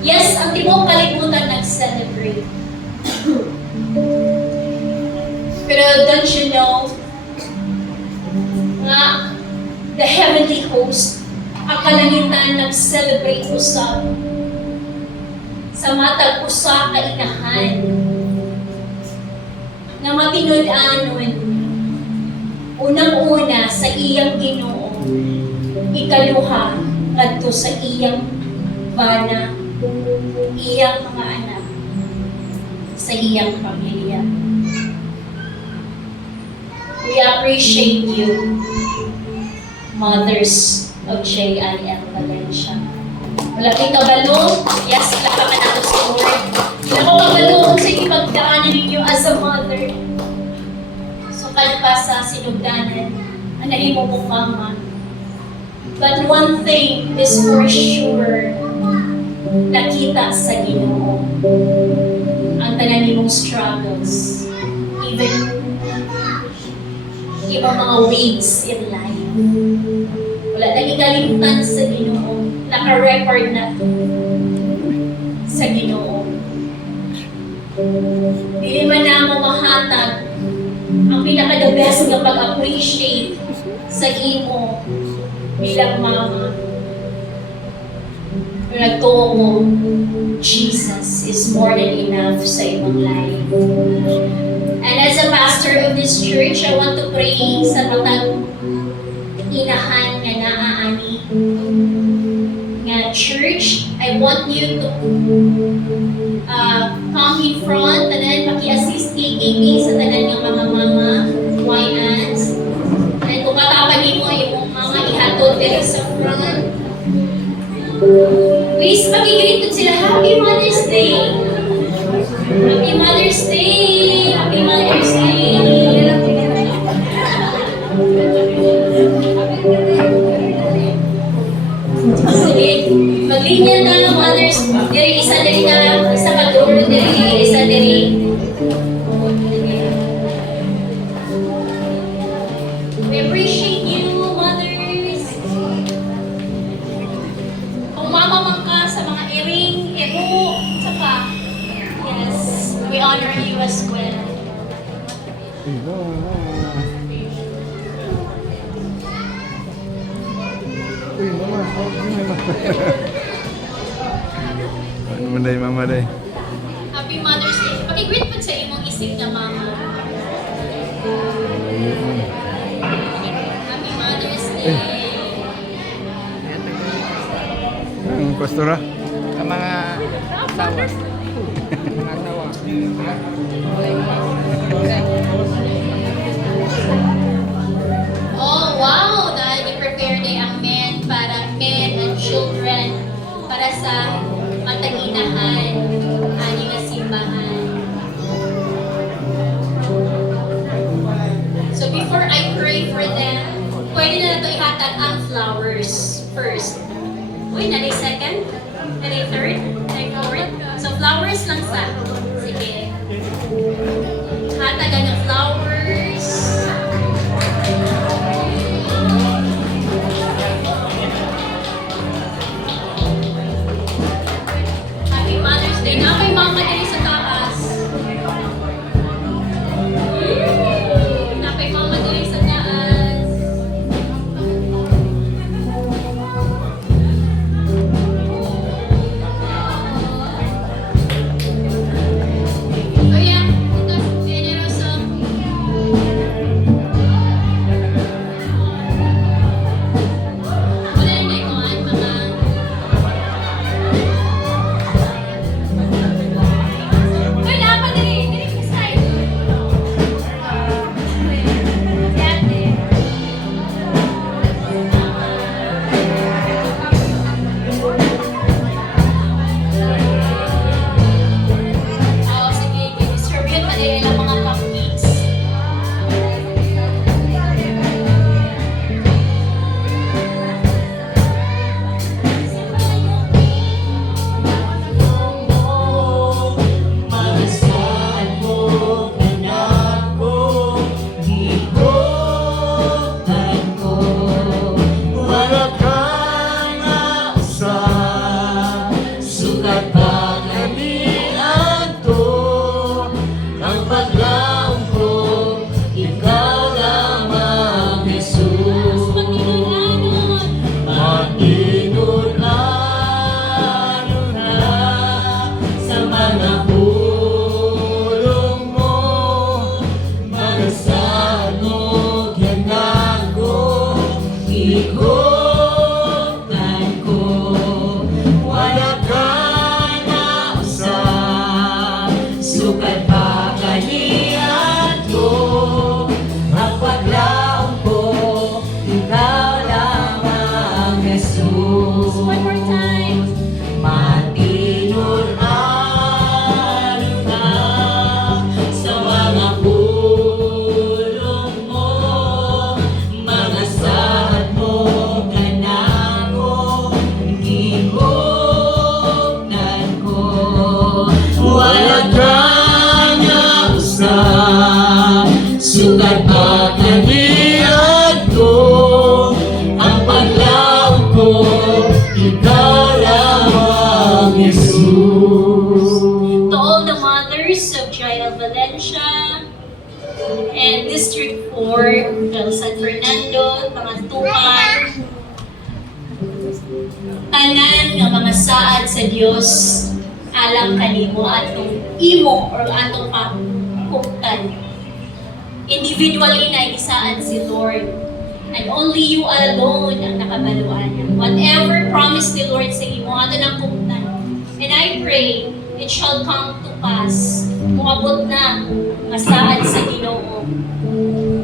Yes, ang tibok kalibutan nag-celebrate. Pero don't you know, nga, the heavenly host, ang kalangitan nag-celebrate usab sa matag usa ka inahan na matinud-anon unang-una sa iyang Ginoo, ikaduha ngadto sa iyang bana, iyang mga anak, sa iyang pamilya. We appreciate you, mothers of JIL Valencia. Wala kay kabalo, yes, laka ka nato sa Lord. Wala ko kabalo kung sa ipagdaanan ninyo as a mother. So, pa sa sinugdanan, ang nahimo mong mama. But one thing is for sure, nakita sa Ginoo ang tanan nimong struggles, even ibang mga waves in life. Wala naging kalimutan sa Ginoo. Naka-record na sa Ginoo. Dili man na mo mahatag ang pinaka-the best nga pag-appreciate sa imo bilang mama. Pero nagtuo mo, Jesus is more than enough sa imong life. And as a pastor of this church, I want to pray sa matag inahan nga naaani nga church. I want you to come in front and then maki-assist KKP sa tanan ng mga mama, YNs. And kung katapan mo yung mga ihatod dito sa front, please makikita sila. Happy Mother's Day! Happy Mother's Day! Happy Mother's Day! Sige, maglinya na ng mothers. Diri isa diri na, isa kaduro diri, isa diri. We appreciate you, mothers. Kung mama man ka sa mga iring, ero, saka, yes, we honor you as well. Uy, mama, ano man day, mama day? Happy Mother's Day. Pakigreet po sa imong isig na mama. Happy Mother's Day. Ang pastora? Sa mga asawa. Mga asawa. Oh, wow! Dahil i-prepare day ang men para men and children para sa mataginahan ani nga simbahan. So before I pray for them, pwede na ito ihatag ang flowers first. Uy, nanay second? Nanay third? Nanay fourth? So flowers lang sa. Sige. Hatagan ng flowers. Happy Mother's Day. Na kay mama dali sa taas. Na kay mama dali sa taas. Oh yeah, ito, generoso. To all the mothers of Jael Valencia and District 4, del San Fernando, mga tukan, tanan nga mga saad sa Dios alang kanimo atong imo or atong pakuptan. Individually na isaad si Lord. And only you alone ang nakabaluan niya. Whatever promise ni Lord sa imo, ato ng kumtan. And I pray, it shall come to pass. Muabot na masaad sa Ginoo.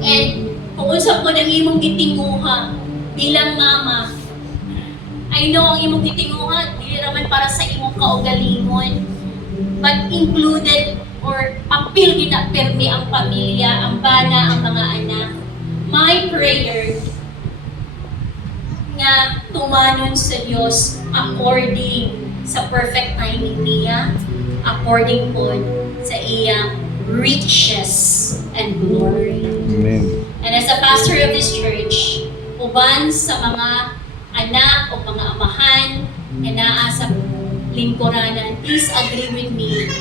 And kung usap ko ng imong gitinguha bilang mama, I know ang imong gitinguha, dili raman para sa imong kaugalingon, but included or apil ginapirmi ang pamilya, ang bana, ang mga anak. My prayer nga tumanon sa Diyos according sa perfect timing niya, according po sa iyang riches and glory. Amen. And as a pastor of this church, uban sa mga anak o mga amahan na naa sa lingkuranan, please agree with me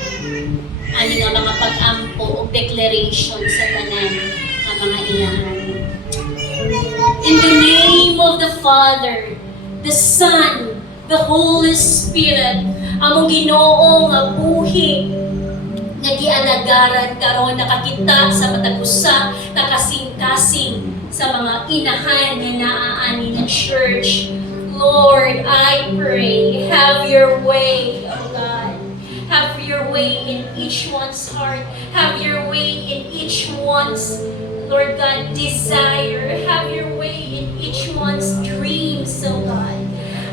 ani nga mga pag-ampo o declaration sa tanan ng mga inahan. In the name of the Father, the Son, the Holy Spirit, among Ginoo nga buhi nga gialagaran karon nakakita sa matag usa nakasing-kasing sa mga inahan nga naaani ng church. Lord, I pray, have your way, oh God. Have your way in each one's heart. Have your way in each one's, Lord God, desire. Have your way in each one's dreams, oh God.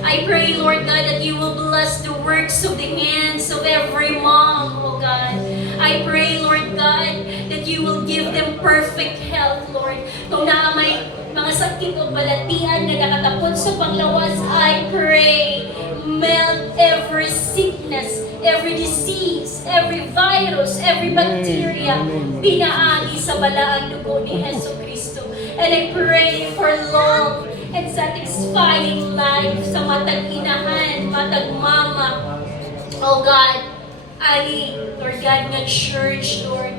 I pray, Lord God, that you will bless the works of the hands of every mom, oh God. I pray, Lord God, that you will give them perfect health, Lord. Kung naa may mga sakit o balatian na nakatapon sa panglawas, I pray, melt every sickness, every disease, every virus, every bacteria, pinaagi sa balaang dugo ni Hesus Kristo. And I pray for love and satisfying life sa matag inahan, matag mama. Oh God, Ali, Lord God, nga church, Lord.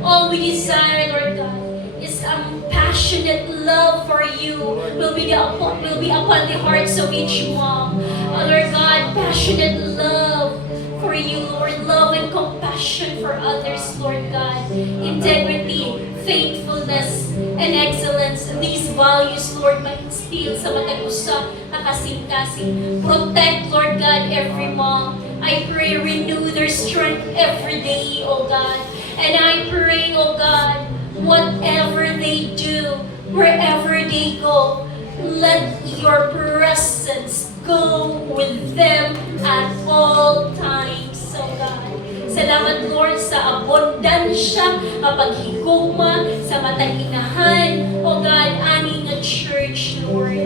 All we desire, Lord God, is passionate love for you will be upon the hearts of each mom. Oh, Lord God, passionate love for you, Lord. Love and compassion for others, Lord God. Integrity, faithfulness, and excellence. These values, Lord, ma-instill sa matag usa nakasing-kasing. Protect, Lord God, every mom. I pray, renew their strength every day, oh God. And I pray, oh God, whatever they do, wherever they go, let your presence go with them at all times, oh God. Salamat, Lord, sa abundansya, mapaghigugma, sa mataginahan, oh God, ani nga church, Lord.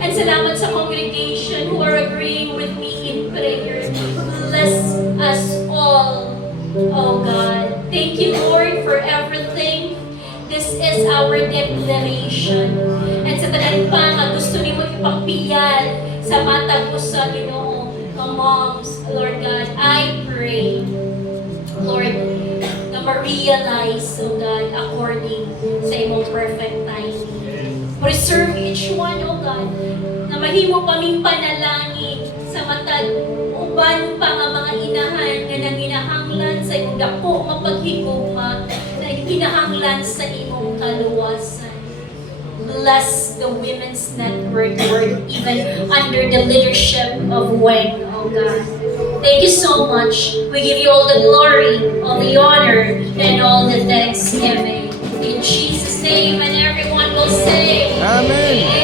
And salamat sa congregation who are agreeing with me in prayer. Bless us all, oh God. Thank you, Lord, for everything. This is our declaration. And sa tanan pa nga gusto nimo ipangpiyal sa matag ko sa Ginoo, mga moms, Lord God, I pray, Lord, na ma-realize, oh God, according sa imong perfect timing. Preserve each one, oh God, na mahimo kaming panalangin sa matag uban pa nga mga inahan nga nanginahanglan sa imong dako mapaghigugma, na ginahanglan sa imong kaluwasan. Bless the Women's Network, Lord, even under the leadership of Weng, oh God. Thank you so much. We give you all the glory, all the honor, and all the thanksgiving. In Jesus' name, and everyone will say, Amen.